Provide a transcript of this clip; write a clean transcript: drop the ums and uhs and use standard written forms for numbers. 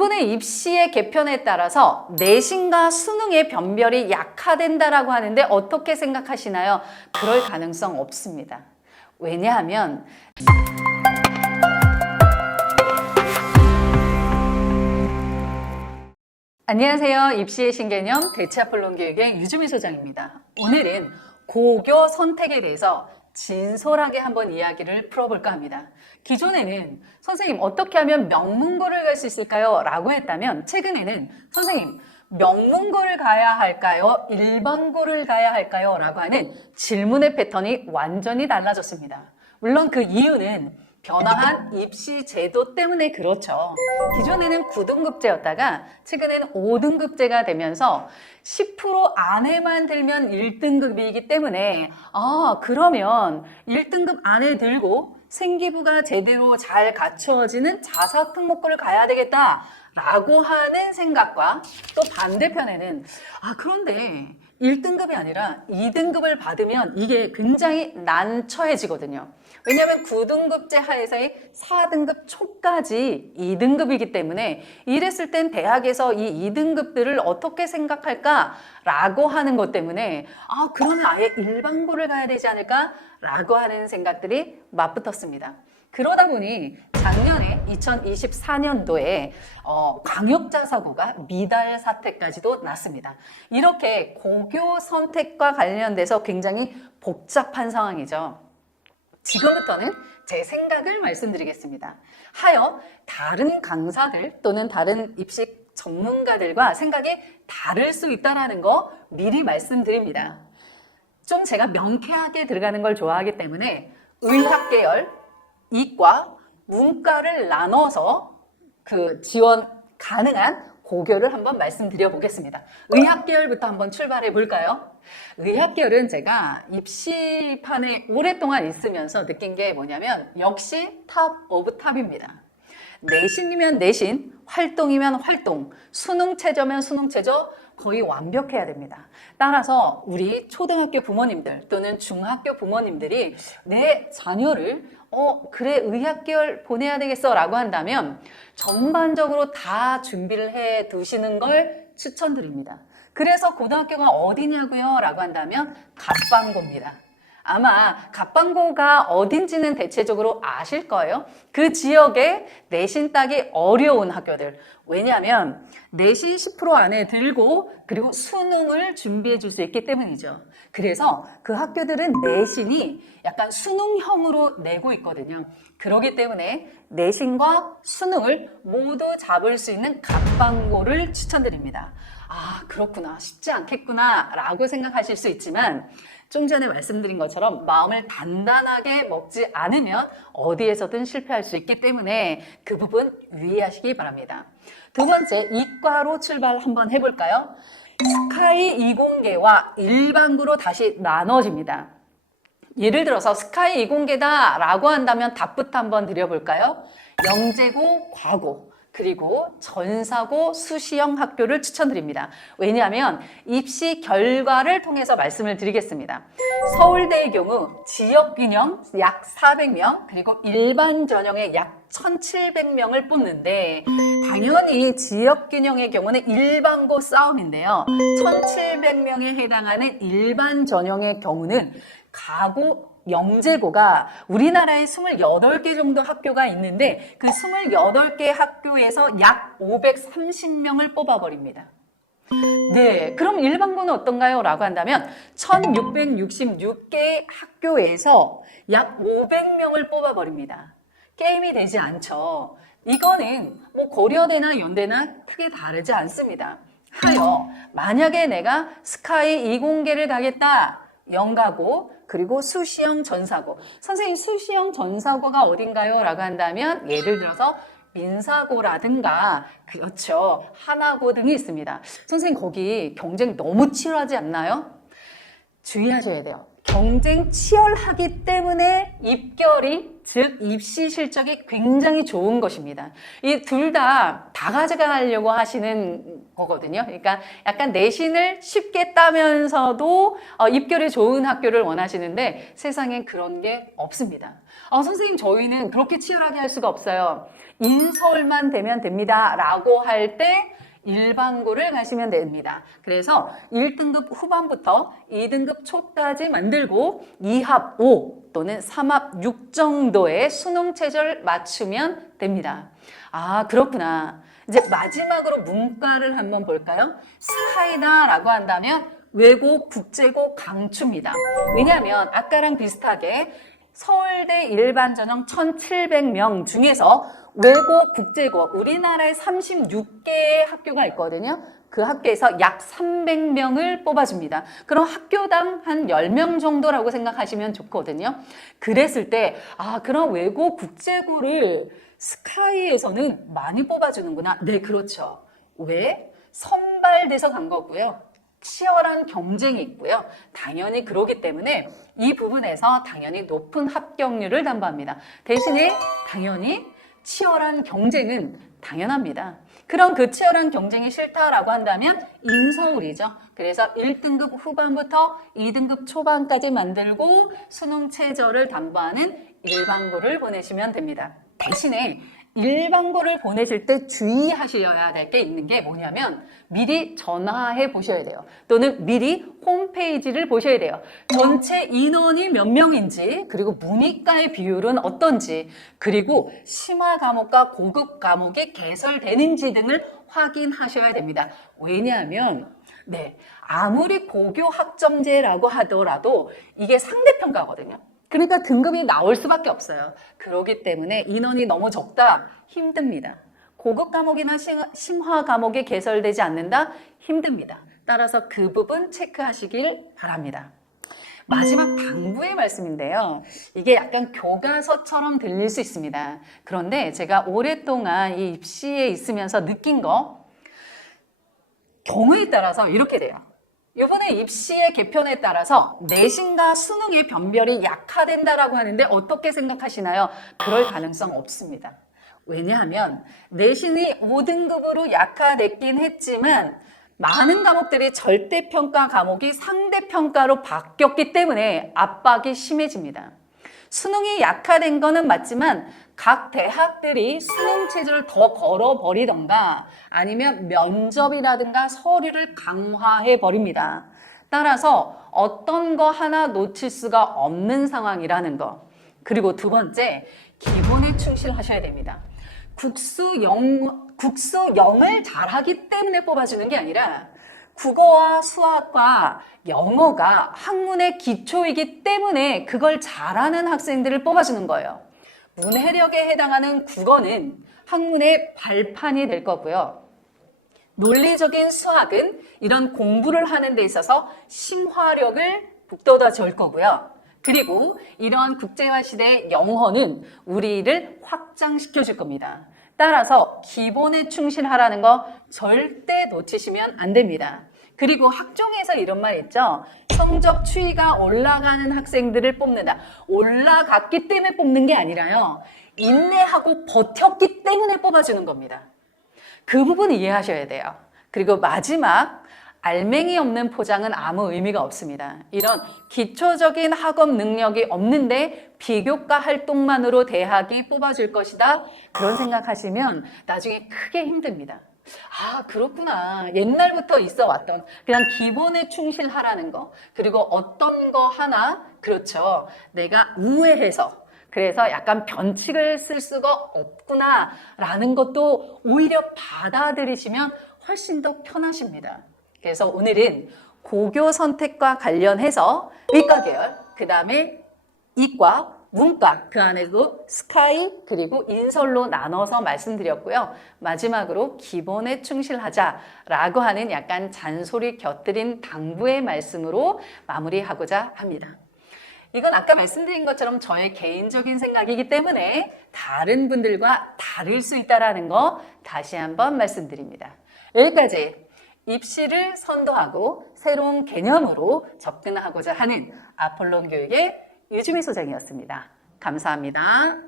이번에 입시의 개편에 따라서 내신과 수능의 변별이 약화된다라고 하는데 어떻게 생각하시나요? 그럴 가능성 없습니다. 왜냐하면 안녕하세요. 입시의 신개념 대체합본론교육의 유주미 소장입니다. 오늘은 고교 선택에 대해서 진솔하게 한번 이야기를 풀어볼까 합니다. 기존에는 선생님 어떻게 하면 명문고를 갈 수 있을까요? 라고 했다면 최근에는 선생님 명문고를 가야 할까요? 일반고를 가야 할까요? 라고 하는 질문의 패턴이 완전히 달라졌습니다. 물론 그 이유는 변화한 입시 제도 때문에 그렇죠. 기존에는 9등급제였다가 최근에는 5등급제가 되면서 10% 안에만 들면 1등급이기 때문에 그러면 1등급 안에 들고 생기부가 제대로 잘 갖추어지는 자사특목고를 가야 되겠다 라고 하는 생각과 또 반대편에는 그런데 1등급이 아니라 2등급을 받으면 이게 굉장히 난처해지거든요. 왜냐하면 9등급제 하에서의 4등급 초까지 2등급이기 때문에 이랬을 땐 대학에서 이 2등급들을 어떻게 생각할까라고 하는 것 때문에 그러면 아예 일반고를 가야 되지 않을까라고 하는 생각들이 맞붙었습니다. 그러다 보니 작년에 2024년도에 광역자사고가 미달 사태까지도 났습니다. 이렇게 고교 선택과 관련돼서 굉장히 복잡한 상황이죠. 지금부터는 제 생각을 말씀드리겠습니다. 하여 다른 강사들 또는 다른 입시 전문가들과 생각이 다를 수 있다는 거 미리 말씀드립니다. 좀 제가 명쾌하게 들어가는 걸 좋아하기 때문에 의학계열, 이과, 문과를 나눠서 그 지원 가능한 고교를 한번 말씀드려 보겠습니다. 의학계열부터 한번 출발해 볼까요? 의학계열은 제가 입시판에 오랫동안 있으면서 느낀 게 뭐냐면 역시 탑 오브 탑입니다. 내신이면 내신, 활동이면 활동, 수능체저면 수능체저 거의 완벽해야 됩니다. 따라서 우리 초등학교 부모님들 또는 중학교 부모님들이 내 자녀를 그래 의학계열 보내야 되겠어 라고 한다면 전반적으로 다 준비를 해 두시는 걸 추천드립니다. 그래서 고등학교가 어디냐고요? 라고 한다면 갑방고입니다. 아마 갑방고가 어딘지는 대체적으로 아실 거예요. 그 지역에 내신 따기 어려운 학교들. 왜냐하면 내신 10% 안에 들고 그리고 수능을 준비해 줄 수 있기 때문이죠. 그래서 그 학교들은 내신이 약간 수능형으로 내고 있거든요. 그렇기 때문에 내신과 수능을 모두 잡을 수 있는 갑방고를 추천드립니다. 그렇구나. 쉽지 않겠구나 라고 생각하실 수 있지만 좀 전에 말씀드린 것처럼 마음을 단단하게 먹지 않으면 어디에서든 실패할 수 있기 때문에 그 부분 유의하시기 바랍니다. 두 번째, 이과로 출발 한번 해볼까요? 스카이 이공계와 일반고로 다시 나눠집니다. 예를 들어서 스카이 이공계다 라고 한다면 답부터 한번 드려볼까요? 영재고, 과고, 그리고 전사고, 수시형 학교를 추천드립니다. 왜냐하면 입시 결과를 통해서 말씀을 드리겠습니다. 서울대의 경우 지역균형 약 400명, 그리고 일반 전형에 약 1,700명을 뽑는데 당연히 지역균형의 경우는 일반고 싸움인데요. 1,700명에 해당하는 일반 전형의 경우는 가고 영재고가 우리나라에 28개 정도 학교가 있는데 그 28개 학교에서 약 530명을 뽑아버립니다. 네, 그럼 일반고는 어떤가요? 라고 한다면 1666개의 학교에서 약 500명을 뽑아버립니다. 게임이 되지 않죠. 이거는 뭐 고려대나 연대나 크게 다르지 않습니다. 하여 만약에 내가 스카이 이공계를 가겠다. 영가고 그리고 수시형 전사고. 선생님 수시형 전사고가 어딘가요? 라고 한다면 예를 들어서 민사고라든가 그렇죠. 하나고 등이 있습니다. 선생님 거기 경쟁 너무 치열하지 않나요? 주의하셔야 돼요. 경쟁 치열하기 때문에 입결이 즉 입시 실적이 굉장히 좋은 것입니다. 이 둘 다 가져가려고 하시는 거거든요. 그러니까 약간 내신을 쉽게 따면서도 입결이 좋은 학교를 원하시는데 세상엔 그런 게 없습니다. 선생님 저희는 그렇게 치열하게 할 수가 없어요. 인서울만 되면 됩니다. 라고 할 때 일반고를 가시면 됩니다. 그래서 1등급 후반부터 2등급 초까지 만들고 2합 5 또는 3합 6 정도의 수능 체제를 맞추면 됩니다. 그렇구나. 이제 마지막으로 문과를 한번 볼까요? 스카이다라고 한다면 외고, 국제고, 강추입니다. 왜냐하면 아까랑 비슷하게 서울대 일반 전형 1,700명 중에서 외고, 국제고 우리나라에 36개의 학교가 있거든요. 그 학교에서 약 300명을 뽑아줍니다. 그럼 학교당 한 10명 정도라고 생각하시면 좋거든요. 그랬을 때 그럼 외고, 국제고를 스카이에서는 많이 뽑아주는구나. 네, 그렇죠. 왜? 선발돼서 간 거고요. 치열한 경쟁이 있고요. 당연히 그러기 때문에 이 부분에서 당연히 높은 합격률을 담보합니다. 대신에 당연히 치열한 경쟁은 당연합니다. 그럼 그 치열한 경쟁이 싫다라고 한다면 인서울이죠. 그래서 1등급 후반부터 2등급 초반까지 만들고 수능 최저를 담보하는 일반고를 보내시면 됩니다. 대신에 일반고를 보내실 때 주의하셔야 될 게 있는 게 뭐냐면 미리 전화해 보셔야 돼요. 또는 미리 홈페이지를 보셔야 돼요. 전체 인원이 몇 명인지, 그리고 문이과의 비율은 어떤지, 그리고 심화 과목과 고급 과목이 개설되는지 등을 확인하셔야 됩니다. 왜냐하면 아무리 고교 학점제라고 하더라도 이게 상대평가거든요. 그러니까 등급이 나올 수밖에 없어요. 그렇기 때문에 인원이 너무 적다? 힘듭니다. 고급 과목이나 심화 과목이 개설되지 않는다? 힘듭니다. 따라서 그 부분 체크하시길 바랍니다. 마지막 당부의 말씀인데요. 이게 약간 교과서처럼 들릴 수 있습니다. 그런데 제가 오랫동안 이 입시에 있으면서 느낀 거, 경우에 따라서 이렇게 돼요. 이번에 입시의 개편에 따라서 내신과 수능의 변별이 약화된다라고 하는데 어떻게 생각하시나요? 그럴 가능성 없습니다. 왜냐하면 내신이 5등급으로 약화됐긴 했지만 많은 과목들이 절대평가 과목이 상대평가로 바뀌었기 때문에 압박이 심해집니다. 수능이 약화된 거는 맞지만 각 대학들이 수능 체제를 더 걸어버리던가 아니면 면접이라든가 서류를 강화해 버립니다. 따라서 어떤 거 하나 놓칠 수가 없는 상황이라는 거. 그리고 두 번째, 기본에 충실하셔야 됩니다. 국수 0을 잘하기 때문에 뽑아주는 게 아니라 국어와 수학과 영어가 학문의 기초이기 때문에 그걸 잘하는 학생들을 뽑아주는 거예요. 문해력에 해당하는 국어는 학문의 발판이 될 거고요. 논리적인 수학은 이런 공부를 하는 데 있어서 심화력을 북돋아 줄 거고요. 그리고 이런 국제화 시대의 영어는 우리를 확장시켜 줄 겁니다. 따라서 기본에 충실하라는 거 절대 놓치시면 안 됩니다. 그리고 학종에서 이런 말 있죠. 성적 추이가 올라가는 학생들을 뽑는다. 올라갔기 때문에 뽑는 게 아니라요. 인내하고 버텼기 때문에 뽑아주는 겁니다. 그 부분 이해하셔야 돼요. 그리고 마지막, 알맹이 없는 포장은 아무 의미가 없습니다. 이런 기초적인 학업 능력이 없는데 비교과 활동만으로 대학이 뽑아줄 것이다. 그런 생각하시면 나중에 크게 힘듭니다. 그렇구나. 옛날부터 있어 왔던 그냥 기본에 충실하라는 거. 그리고 어떤 거 하나, 그렇죠. 내가 우회해서 그래서 약간 변칙을 쓸 수가 없구나 라는 것도 오히려 받아들이시면 훨씬 더 편하십니다. 그래서 오늘은 고교 선택과 관련해서 의과 계열, 그 다음에 이과, 문과, 그 안에도 스카이 그리고 인설로 나눠서 말씀드렸고요. 마지막으로 기본에 충실하자라고 하는 약간 잔소리 곁들인 당부의 말씀으로 마무리하고자 합니다. 이건 아까 말씀드린 것처럼 저의 개인적인 생각이기 때문에 다른 분들과 다를 수 있다는 거 다시 한번 말씀드립니다. 여기까지 입시를 선도하고 새로운 개념으로 접근하고자 하는 아폴론 교육의 유주미 소장이었습니다. 감사합니다.